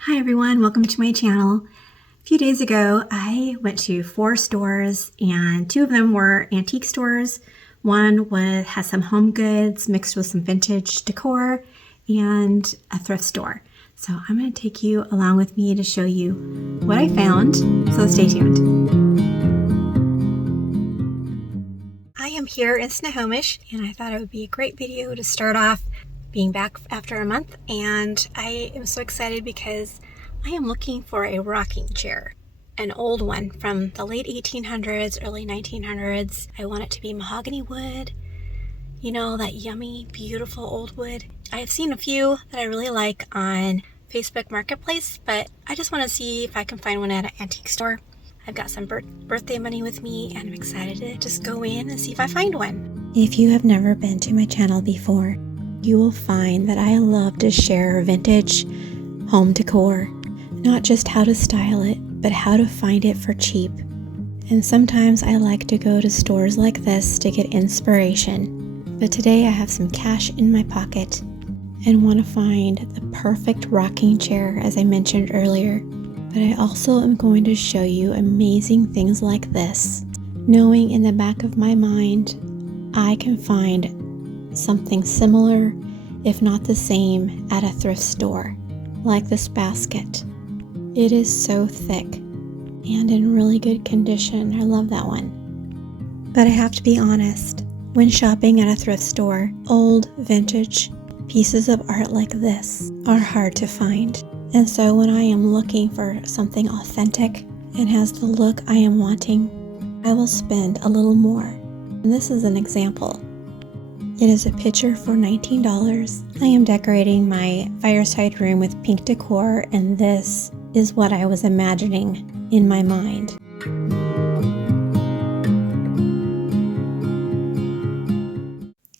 Hi everyone, welcome to my channel. A few days ago, I went to 4 stores and 2 of them were antique stores. One has some home goods mixed with some vintage decor and a thrift store. So I'm going to take you along with me to show you what I found, so stay tuned. I am here in Snohomish and I thought it would be a great video to start off being back after a month, and I am so excited because I am looking for a rocking chair, an old one from the late 1800s, early 1900s. I want it to be mahogany wood, you know, that yummy, beautiful old wood. I have seen a few that I really like on Facebook Marketplace, but I just want to see if I can find one at an antique store. I've got some birthday money with me and I'm excited to just go in and see if I find one. If you have never been to my channel before, you will find that I love to share vintage home decor, not just how to style it, but how to find it for cheap. And sometimes I like to go to stores like this to get inspiration. But today I have some cash in my pocket and want to find the perfect rocking chair, as I mentioned earlier. But I also am going to show you amazing things like this, knowing in the back of my mind I can find something similar, if not the same, at a thrift store, like this basket. It is so thick and in really good condition. I love that one. But I have to be honest, when shopping at a thrift store, old vintage pieces of art like this are hard to find. And so when I am looking for something authentic and has the look I am wanting, I will spend a little more. And this is an example. It is a picture for $19. I am decorating my fireside room with pink decor, and this is what I was imagining in my mind.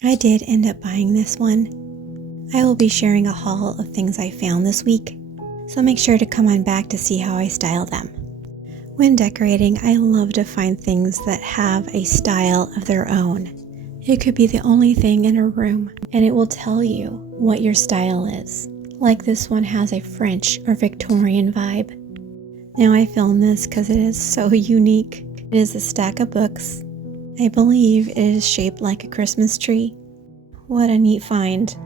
I did end up buying this one. I will be sharing a haul of things I found this week, so make sure to come on back to see how I style them. When decorating, I love to find things that have a style of their own. It could be the only thing in a room, and it will tell you what your style is. Like this one has a French or Victorian vibe. Now I filmed this because it is so unique. It is a stack of books. I believe it is shaped like a Christmas tree. What a neat find.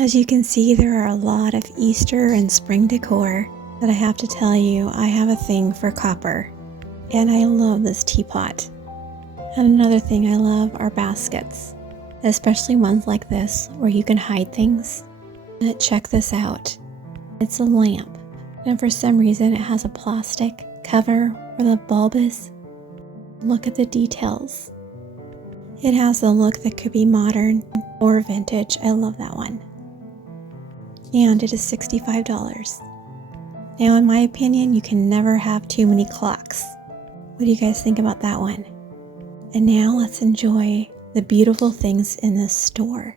As you can see, there are a lot of Easter and spring decor, but I have to tell you, I have a thing for copper, and I love this teapot. And another thing I love are baskets, especially ones like this where you can hide things. But check this out. It's a lamp, and for some reason it has a plastic cover where the bulb is. Look at the details. It has a look that could be modern or vintage. I love that one. And it is $65. Now, in my opinion, you can never have too many clocks. What do you guys think about that one? And now let's enjoy the beautiful things in this store.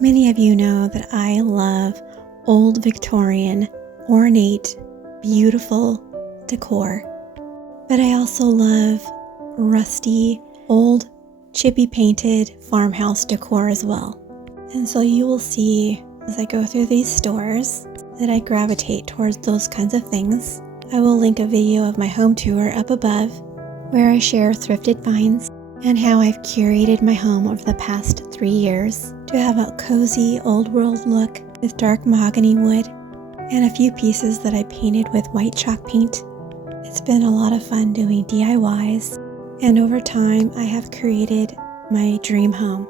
Many of you know that I love old Victorian, ornate, beautiful decor. But I also love rusty, old, chippy painted farmhouse decor as well. And so you will see as I go through these stores that I gravitate towards those kinds of things. I will link a video of my home tour up above where I share thrifted finds and how I've curated my home over the past 3 years to have a cozy old world look with dark mahogany wood and a few pieces that I painted with white chalk paint. It's been a lot of fun doing DIYs, and over time I have created my dream home.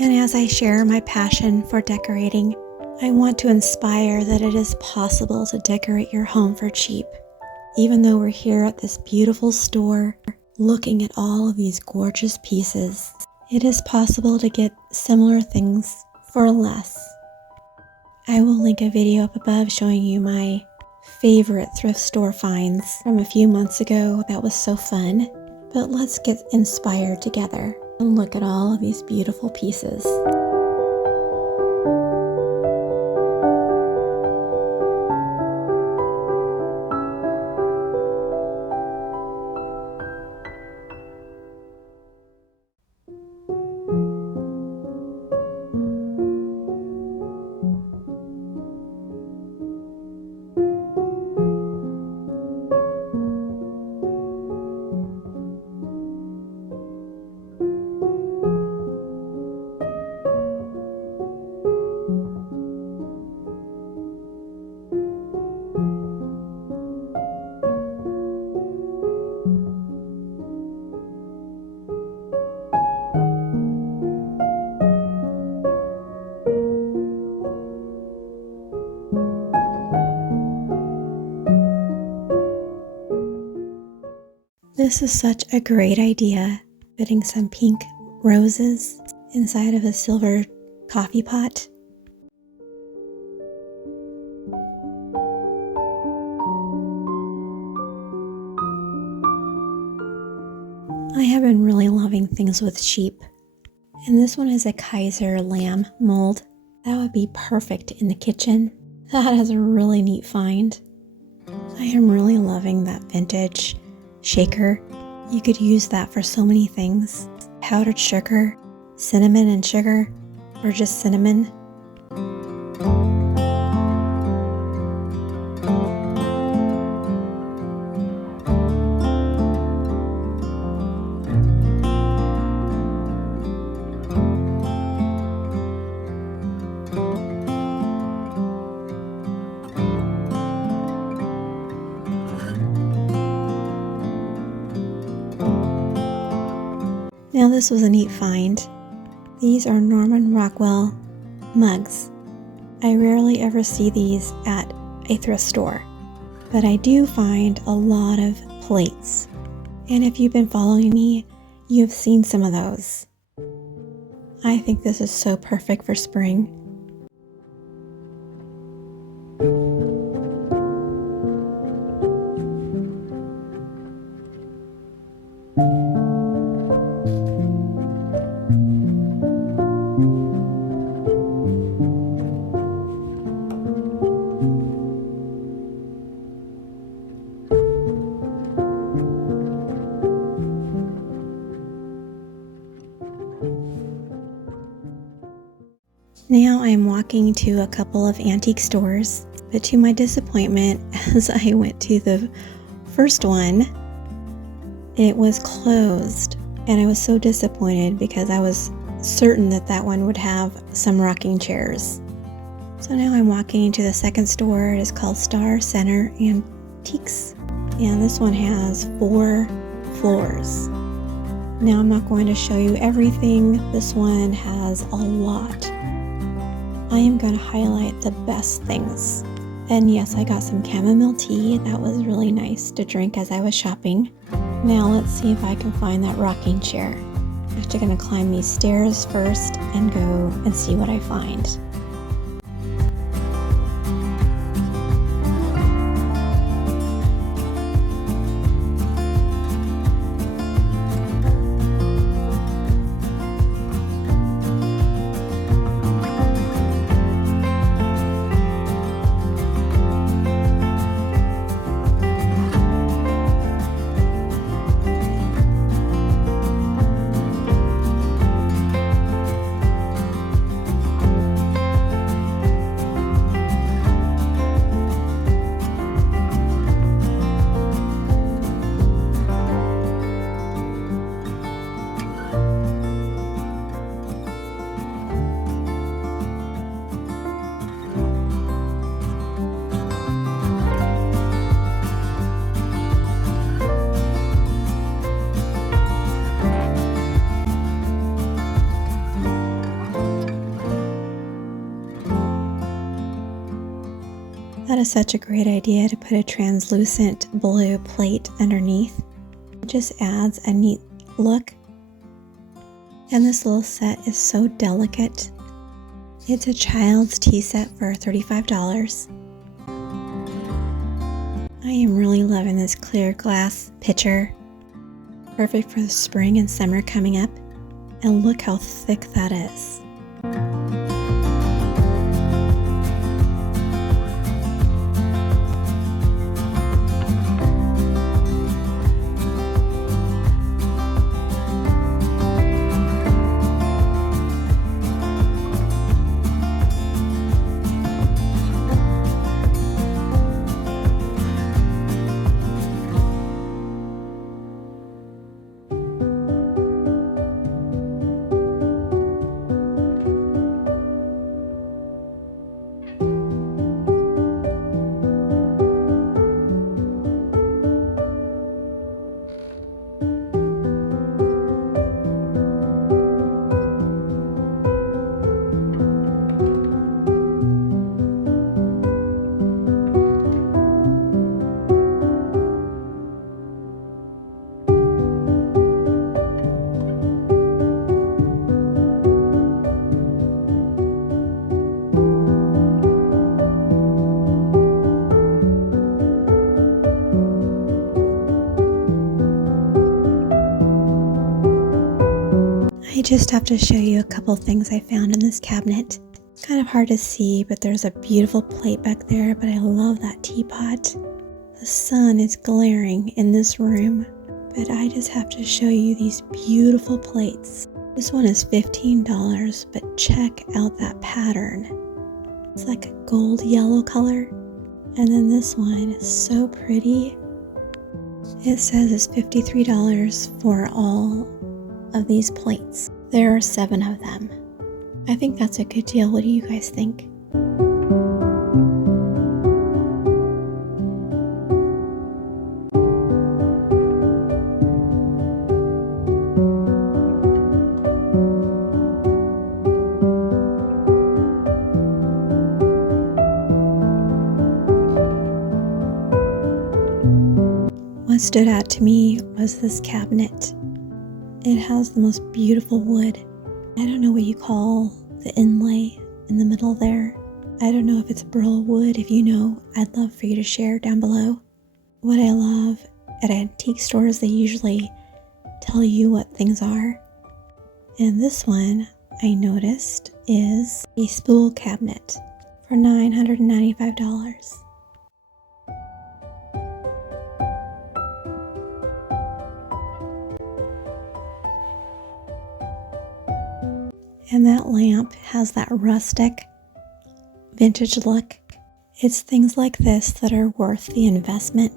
And as I share my passion for decorating, I want to inspire that it is possible to decorate your home for cheap. Even though we're here at this beautiful store, looking at all of these gorgeous pieces, it is possible to get similar things for less. I will link a video up above showing you my favorite thrift store finds from a few months ago. That was so fun. But let's get inspired together and look at all of these beautiful pieces. This is such a great idea, putting some pink roses inside of a silver coffee pot. I have been really loving things with sheep, and this one is a Kaiser lamb mold. That would be perfect in the kitchen. That is a really neat find. I am really loving that vintage shaker. You could use that for so many things. Powdered sugar, cinnamon and sugar, or just cinnamon. Now this was a neat find. These are Norman Rockwell mugs. I rarely ever see these at a thrift store, but I do find a lot of plates. And if you've been following me, you've seen some of those. I think this is so perfect for spring. Now I'm walking to a couple of antique stores, but to my disappointment, as I went to the first one, it was closed, and I was so disappointed because I was certain that that one would have some rocking chairs. So now I'm walking to the second store. It is called Star Center Antiques, and this one has 4 floors. Now I'm not going to show you everything. This one has a lot. I am going to highlight the best things. And yes, I got some chamomile tea. That was really nice to drink as I was shopping. Now let's see if I can find that rocking chair. I'm actually going to climb these stairs first and go and see what I find. That is such a great idea to put a translucent blue plate underneath. It just adds a neat look. And this little set is so delicate. It's a child's tea set for $35. I am really loving this clear glass pitcher. Perfect for the spring and summer coming up. And look how thick that is. I just have to show you a couple things I found in this cabinet. It's kind of hard to see, but there's a beautiful plate back there, but I love that teapot. The sun is glaring in this room, but I just have to show you these beautiful plates. This one is $15, but check out that pattern. It's like a gold yellow color. And then this one is so pretty. It says it's $53 for all of these plates. There are 7 of them. I think that's a good deal. What do you guys think? what stood out to me was this cabinet. It has the most beautiful wood. I don't know what you call the inlay in the middle there. I don't know if it's burl wood. If you know, I'd love for you to share down below. What I love at antique stores, they usually tell you what things are. And this one I noticed is a spool cabinet for $995. And that lamp has that rustic, vintage look. It's things like this that are worth the investment.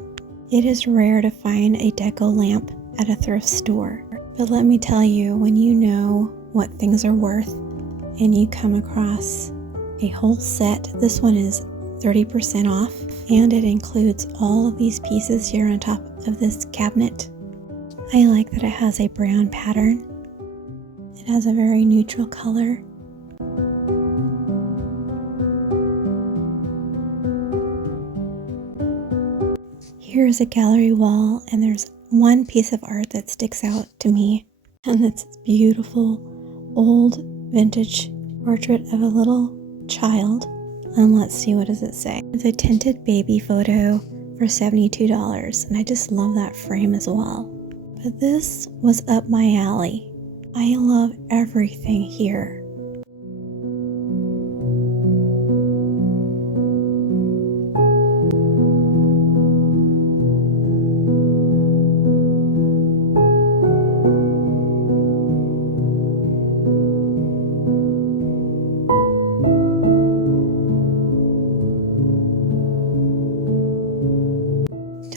It is rare to find a deco lamp at a thrift store. But let me tell you, when you know what things are worth and you come across a whole set, this one is 30% off, and it includes all of these pieces here on top of this cabinet. I like that it has a brown pattern. It has a very neutral color. Here's a gallery wall, and there's one piece of art that sticks out to me, and it's this beautiful old vintage portrait of a little child. And let's see, what does it say? It's a tinted baby photo for $72, and I just love that frame as well. But this was up my alley. I love everything here.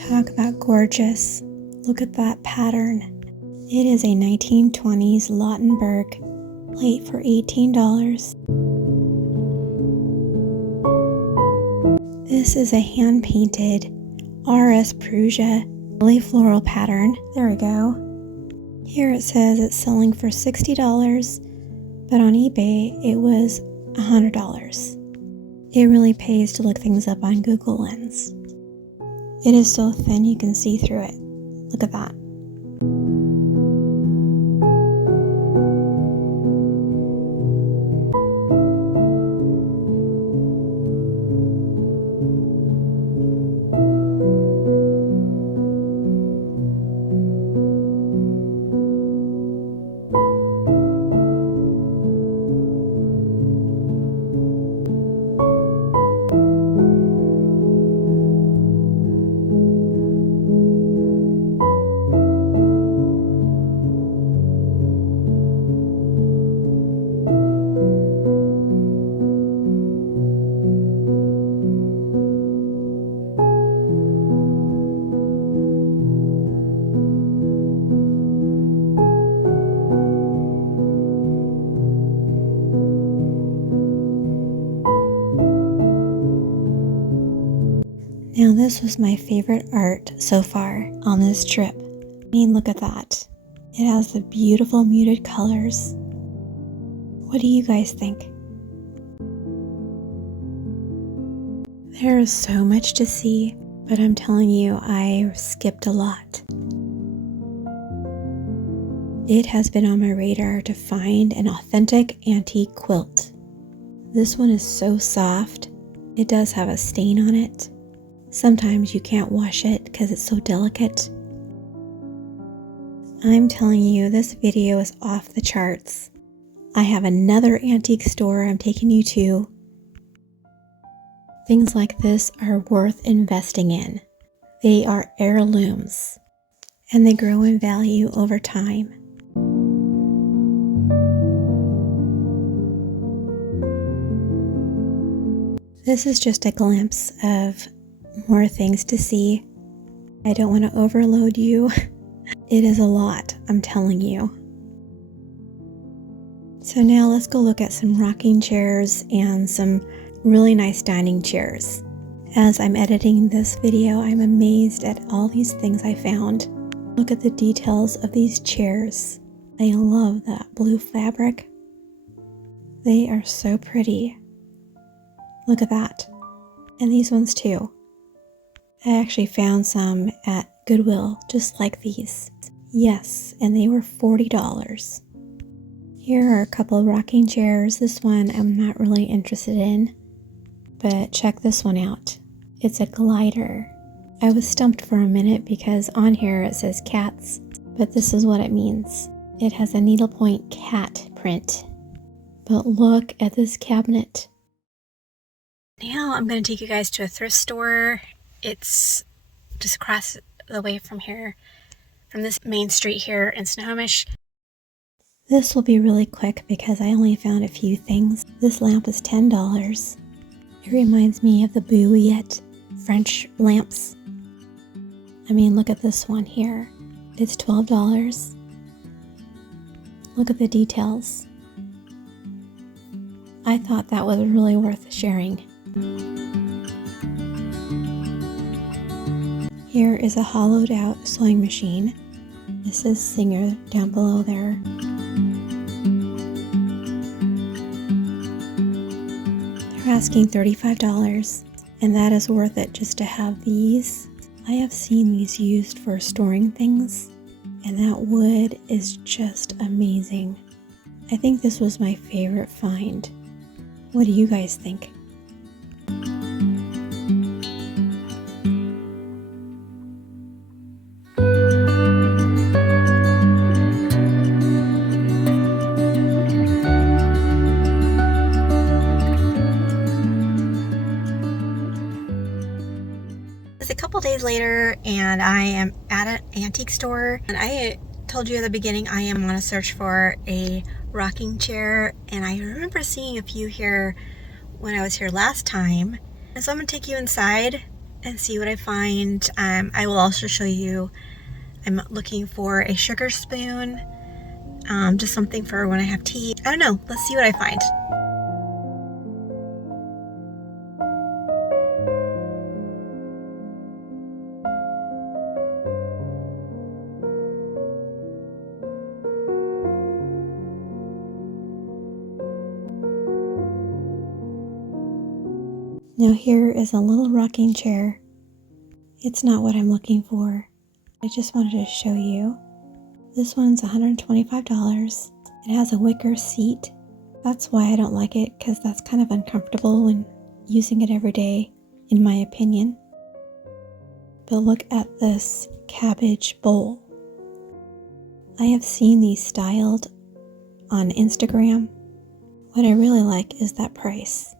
Talk about gorgeous. Look at that pattern. It is a 1920s Lautenberg plate for $18. This is a hand-painted RS Prusa really floral pattern. There we go. Here it says it's selling for $60, but on eBay it was $100. It really pays to look things up on Google Lens. It is so thin you can see through it. Look at that. Now this was my favorite art so far on this trip. I mean, look at that. It has the beautiful muted colors. What do you guys think? There is so much to see, but I'm telling you, I skipped a lot. It has been on my radar to find an authentic antique quilt. This one is so soft. It does have a stain on it. Sometimes you can't wash it because it's so delicate. I'm telling you, this video is off the charts. I have another antique store I'm taking you to. Things like this are worth investing in. They are heirlooms, and they grow in value over time. This is just a glimpse of more things to see. I don't want to overload you. It is a lot, I'm telling you. So now let's go look at some rocking chairs and some really nice dining chairs. As I'm editing this video, I'm amazed at all these things I found. Look at the details of these chairs. I love that blue fabric. They are so pretty. Look at that. And these ones too. I actually found some at Goodwill, just like these. Yes, and they were $40. Here are a couple of rocking chairs. This one I'm not really interested in, but check this one out. It's a glider. I was stumped for a minute because on here it says cats, but this is what it means. It has a needlepoint cat print. But look at this cabinet. Now I'm going to take you guys to a thrift store. It's just across the way from here, from this main street here in Snohomish. This will be really quick because I only found a few things. This lamp is $10. It reminds me of the Bouillette French lamps. I mean, look at this one here. It's $12. Look at the details. I thought that was really worth sharing. Here is a hollowed out sewing machine. This is Singer down below there. They're asking $35, and that is worth it just to have these. I have seen these used for storing things, and that wood is just amazing. I think this was my favorite find. What do you guys think? It's a couple days later and I am at an antique store, and I told you at the beginning I am on a search for a rocking chair, and I remember seeing a few here when I was here last time, and so I'm going to take you inside and see what I find. I will also show you, I'm looking for a sugar spoon, just something for when I have tea. I don't know, let's see what I find. Now here is a little rocking chair. It's not what I'm looking for. I just wanted to show you. This one's $125. It has a wicker seat. That's why I don't like it, because that's kind of uncomfortable when using it every day, in my opinion. But look at this cabbage bowl. I have seen these styled on Instagram. What I really like is that price.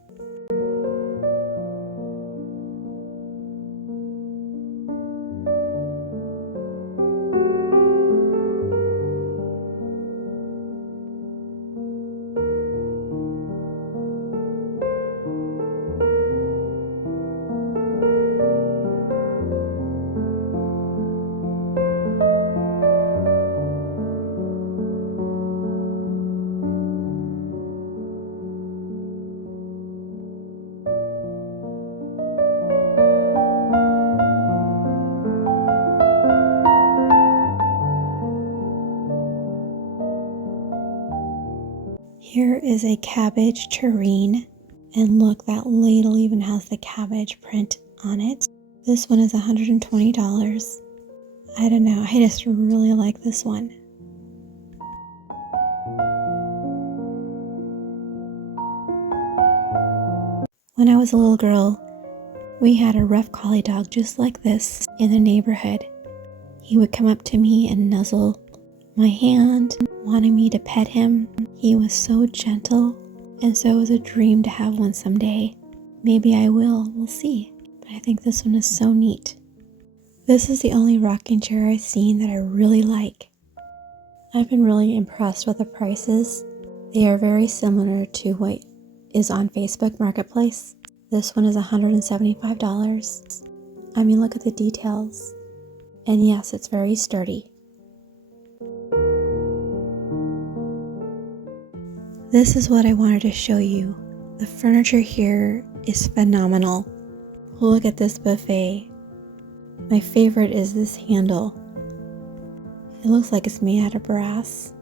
Here is a cabbage tureen, and look, that ladle even has the cabbage print on it. This one is $120. I don't know, I just really like this one. When I was a little girl, we had a rough collie dog just like this in the neighborhood. He would come up to me and nuzzle my hand, wanting me to pet him. He was so gentle, and so it was a dream to have one someday. Maybe I will, we'll see. But I think this one is so neat. This is the only rocking chair I've seen that I really like. I've been really impressed with the prices. They are very similar to what is on Facebook Marketplace. This one is $175. I mean, look at the details. And yes, it's very sturdy. This is what I wanted to show you. The furniture here is phenomenal. Look at this buffet. My favorite is this handle. It looks like it's made out of brass.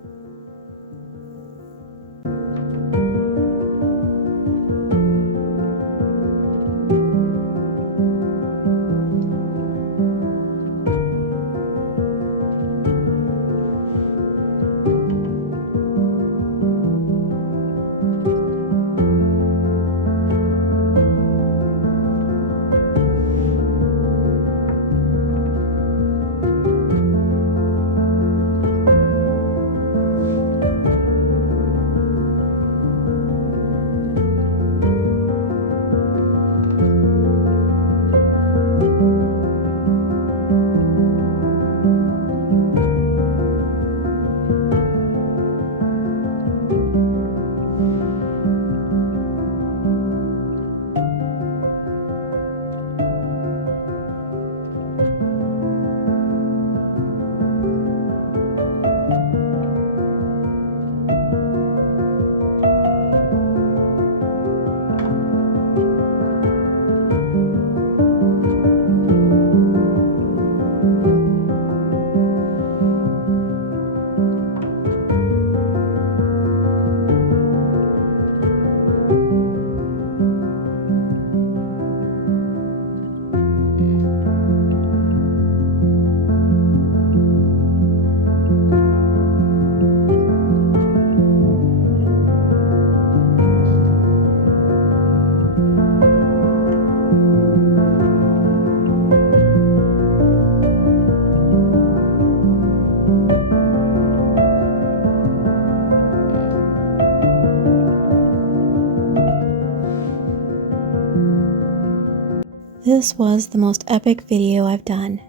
This was the most epic video I've done,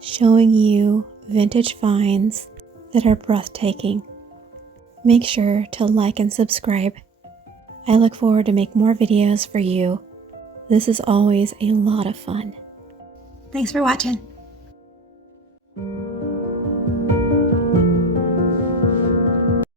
showing you vintage finds that are breathtaking. Make sure to like and subscribe. I look forward to make more videos for you. This is always a lot of fun. Thanks for watching.